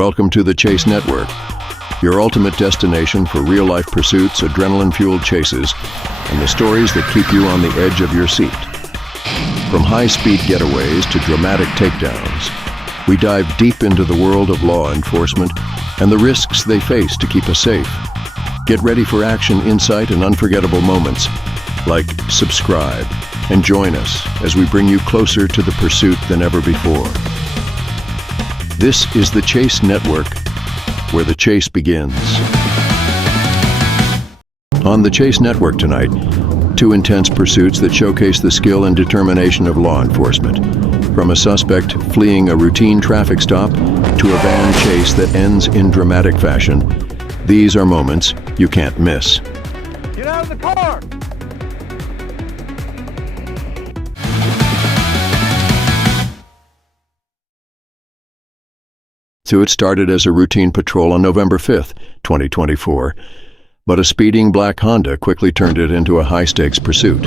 Welcome to the Chase Network, your ultimate destination for real-life pursuits, adrenaline-fueled chases, and the stories that keep you on the edge of your seat. From high-speed getaways to dramatic takedowns, we dive deep into the world of law enforcement and the risks they face to keep us safe. Get ready for action, insight, and unforgettable moments. Like, subscribe, and join us as we bring you closer to the pursuit than ever before. This is the Chase Network, where the chase begins. On the Chase Network tonight, two intense pursuits that showcase the skill and determination of law enforcement. From a suspect fleeing a routine traffic stop to a van chase that ends in dramatic fashion, these are moments you can't miss. Get out of the car! So it started as a routine patrol on November 5th, 2024, but a speeding black Honda quickly turned it into a high-stakes pursuit.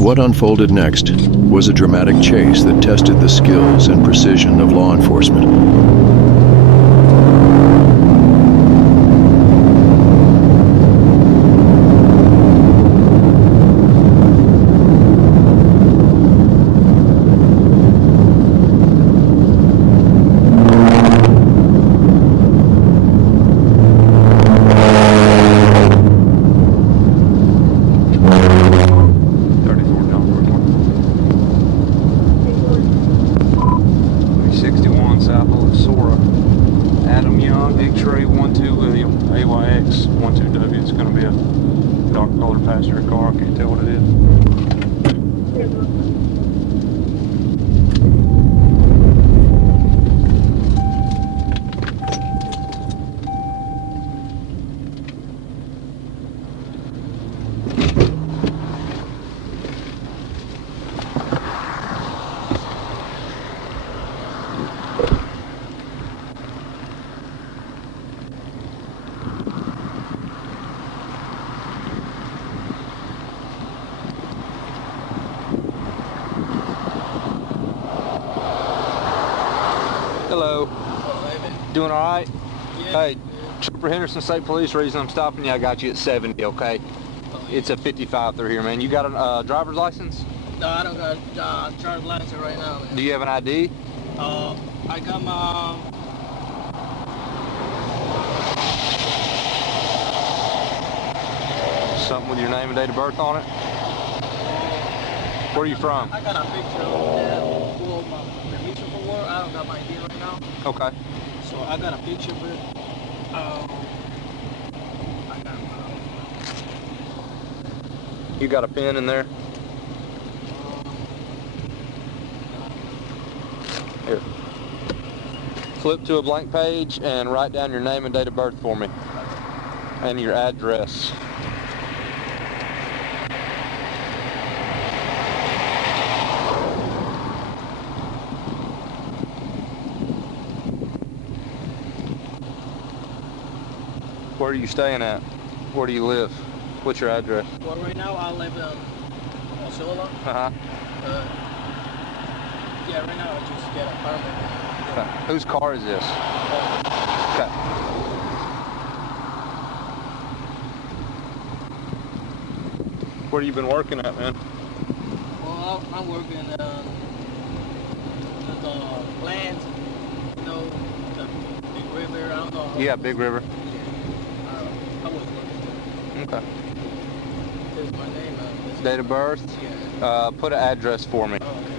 What unfolded next was a dramatic chase that tested the skills and precision of law enforcement. Passenger car, can't tell what it is. Hello. Doing all right? Yeah. Hey, Trooper Henderson State Police, reason I'm stopping you, I got you at 70, okay? Oh, yeah. It's a 55 through here, man. You got a driver's license? No, I don't got driver's license right now, man. Do you have an ID? I got my... Something with your name and date of birth on it? Where are you from? I got a picture of that for my permission for work. I don't got my ID right now. Okay. So I got a picture of it. I got You got a pen in there? Here. Flip to a blank page and write down your name and date of birth for me. And your address. Where are you staying at? Where do you live? What's your address? well, right now I live in Osceola. Uh-huh. Yeah, right now I just get a permit. Okay. Whose car is this? Okay. Where you been working at, man? Well, I'm working at the plants, you know, the Big River, I don't know. Yeah, Big River. I was working there. Okay. Here's my name. Date of birth? Yeah. Put an address for me. Oh, okay.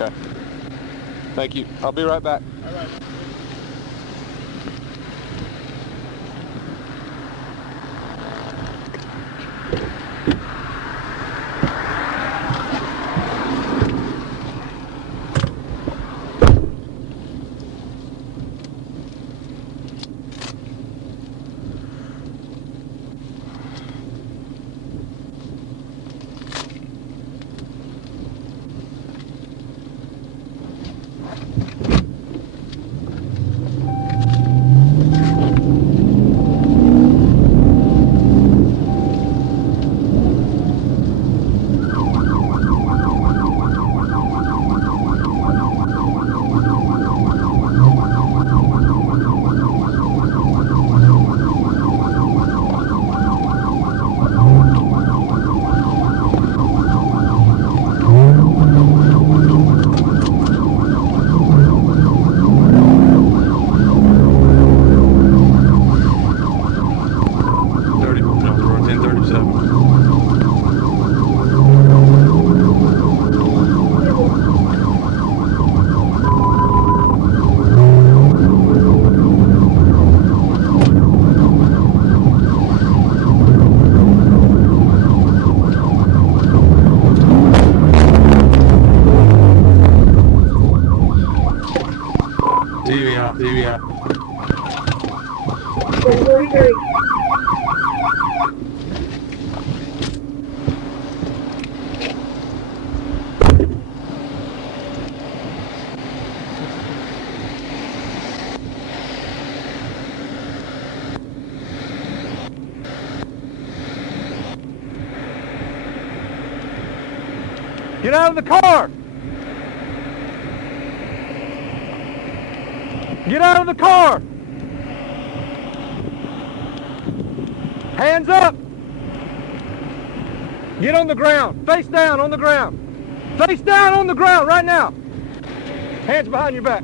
Okay. Thank you. I'll be right back. All right. TV out. Get out of the car! Get out of the car! Hands up! Get on the ground. Face down on the ground. Face down on the ground right now. Hands behind your back.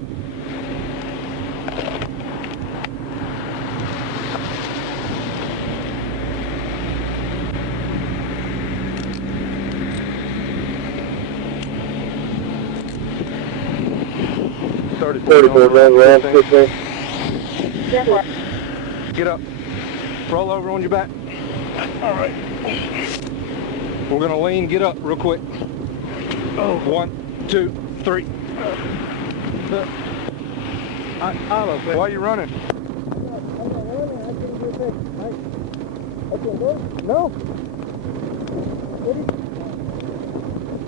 Get up. Roll over on your back. All right. We're gonna lean. Get up real quick. Oh, 1, 2, 3. Why are you running? No.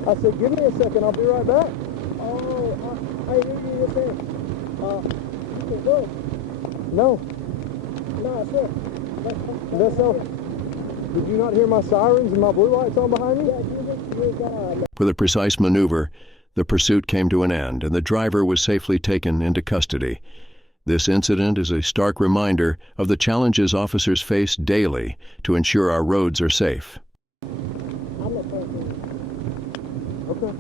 I said, give me a second. I'll be right back. Oh, I hear you were saying. You can go. No. No, sir. That's so. Did you not hear my sirens and my blue lights on behind me? With a precise maneuver, the pursuit came to an end and the driver was safely taken into custody. This incident is a stark reminder of the challenges officers face daily to ensure our roads are safe. Okay.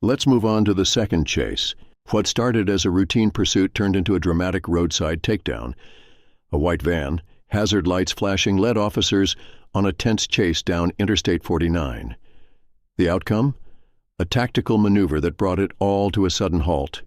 Let's move on to the second chase. What started as a routine pursuit turned into a dramatic roadside takedown. A white van, hazard lights flashing, led officers on a tense chase down Interstate 49. The outcome? A tactical maneuver that brought it all to a sudden halt.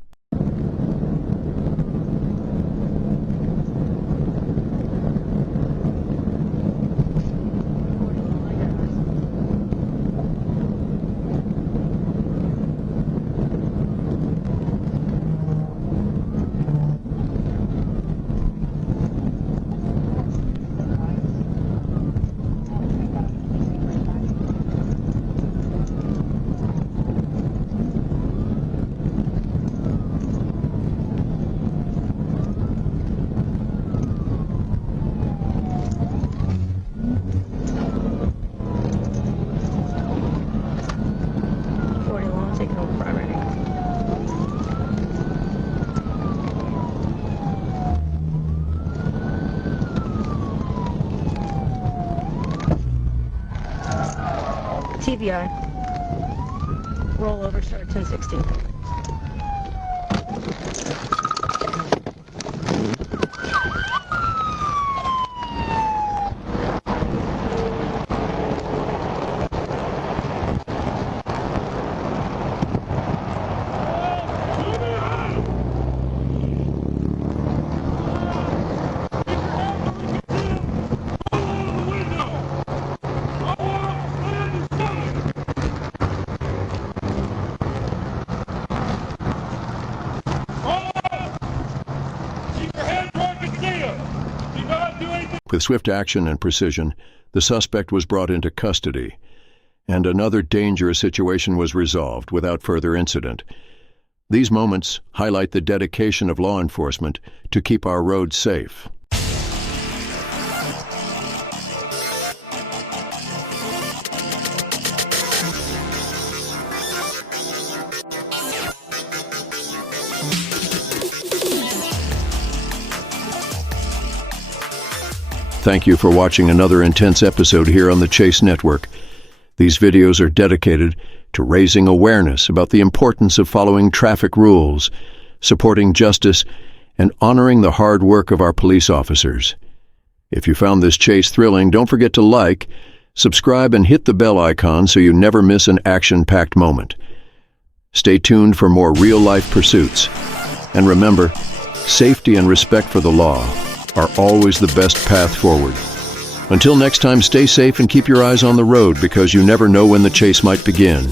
TBI. Roll over, start 1016. With swift action and precision, the suspect was brought into custody, and another dangerous situation was resolved without further incident. These moments highlight the dedication of law enforcement to keep our roads safe. Thank you for watching another intense episode here on the Chase Network. These videos are dedicated to raising awareness about the importance of following traffic rules, supporting justice, and honoring the hard work of our police officers. If you found this chase thrilling, don't forget to like, subscribe, and hit the bell icon so you never miss an action-packed moment. Stay tuned for more real-life pursuits. And remember, safety and respect for the law are always the best path forward. Until next time, stay safe and keep your eyes on the road because you never know when the chase might begin.